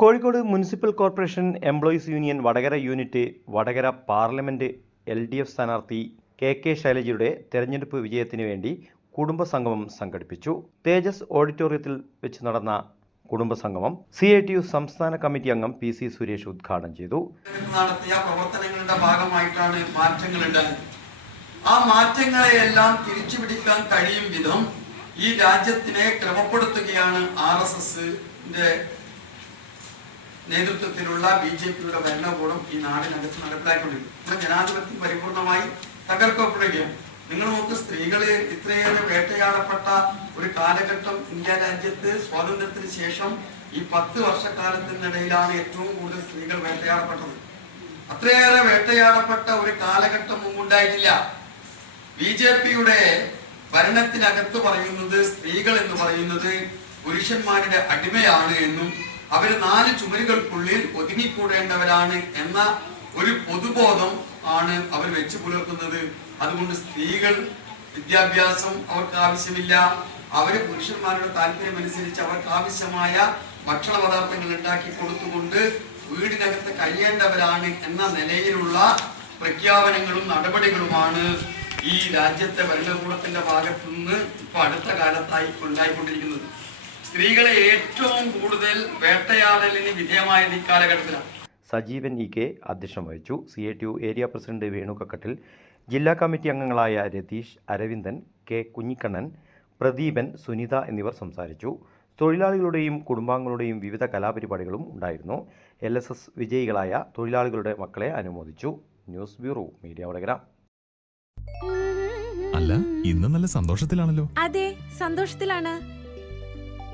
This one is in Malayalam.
Kozhikode municipal corporation employees union Vadakara unit Vadakara parliament L D F സ്ഥാനാർത്ഥി കെ കെ ശൈലജയുടെ തെരഞ്ഞെടുപ്പ് വിജയത്തിന് വേണ്ടി കുടുംബസംഗമം സംഘടിപ്പിച്ചു. തേജസ് ഓഡിറ്റോറിയത്തിൽ വെച്ച് നടന്ന കുടുംബസംഗമം സി ഐ ടി യു സംസ്ഥാന കമ്മിറ്റി അംഗം പി സി സുരേഷ് ഉദ്ഘാടനം ചെയ്തു. നടത്തിയ പ്രവർത്തനങ്ങളുടെ ഭാഗമായിട്ടാണ് മാറ്റങ്ങൾ ആ മാറ്റങ്ങളെയെല്ലാം തിരിച്ചു കഴിയും വിധം ഈ രാജ്യത്തിനെ ക്രമപ്പെടുത്തുകയാണ് ആർ എസ് എസിന്റെ നേതൃത്വത്തിലുള്ള ബി ജെ പിയുടെ ഭരണകൂടം ഈ നാടിനകത്ത് നടപ്പിലാക്കിക്കൊണ്ടിരിക്കും ഇവിടെ ജനാധിപത്യം പരിപൂർണമായി തകർക്കപ്പെടുകയാണ്. നിങ്ങൾ നോക്ക് സ്ത്രീകൾ ഇത്രയേറെ വേട്ടയാടപ്പെട്ട ഒരു കാലഘട്ടം ഇന്ത്യ രാജ്യത്ത് സ്വാതന്ത്ര്യത്തിന് ശേഷം ഈ പത്ത് വർഷക്കാലത്തിനിടയിലാണ് ഏറ്റവും കൂടുതൽ സ്ത്രീകൾ വേട്ടയാടപ്പെട്ടത്. അത്രയേറെ വേട്ടയാടപ്പെട്ട ഒരു കാലഘട്ടം മുമ്പുണ്ടായിട്ടില്ല. ബി ജെ പിയുടെ ഭരണത്തിനകത്ത് പറയുന്നത് സ്ത്രീകൾ എന്ന് പറയുന്നത് പുരുഷന്മാരുടെ അടിമയാണ് എന്നും അവർ നാല് ചുമരുകൾക്കുള്ളിൽ ഒതുങ്ങിക്കൂടേണ്ടവരാണ് എന്ന ഒരു പൊതുബോധം ആണ് അവർ വെച്ചു പുലർത്തുന്നത്. അതുകൊണ്ട് സ്ത്രീകൾ വിദ്യാഭ്യാസം അവർക്ക് ആവശ്യമില്ല. അവർ പുരുഷന്മാരുടെ താല്പര്യം അനുസരിച്ച് അവർക്ക് ആവശ്യമായ ഭക്ഷണ പദാർത്ഥങ്ങൾ ഉണ്ടാക്കി കൊടുത്തുകൊണ്ട് വീടിനകത്ത് കഴിയേണ്ടവരാണ് എന്ന നിലയിലുള്ള പ്രഖ്യാപനങ്ങളും നടപടികളുമാണ് ഈ രാജ്യത്തെ ഭരണകൂടത്തിന്റെ ഭാഗത്തു നിന്ന് ഇപ്പൊ അടുത്ത കാലത്തായി ഉണ്ടായിക്കൊണ്ടിരിക്കുന്നത്. സ്ത്രീകളെ ഏറ്റവും കൂടുതൽ വേട്ടയാടലിന് വിധേയമായത് ഈ കാലഘട്ടത്തിലാണ്. സജീവൻ ഇ കെ അധ്യക്ഷം വഹിച്ചു. C A T U area president വേണുകക്കട്ടിൽ ജില്ലാ കമ്മിറ്റി അംഗങ്ങളായ രതീഷ് അരവിന്ദൻ കെ കുഞ്ഞിക്കണ്ണൻ പ്രദീപൻ സുനിത എന്നിവർ സംസാരിച്ചു. തൊഴിലാളികളുടെയും കുടുംബാംഗങ്ങളുടെയും വിവിധ കലാപരിപാടികളും ഉണ്ടായിരുന്നു. എൽ എസ് എസ് വിജയികളായ തൊഴിലാളികളുടെ മക്കളെ അനുമോദിച്ചു. News bureau media Vadakara. അല്ല ഇന്ന് നല്ല സന്തോഷത്തിലാണല്ലോ. അതെ സന്തോഷത്തിലാണ്.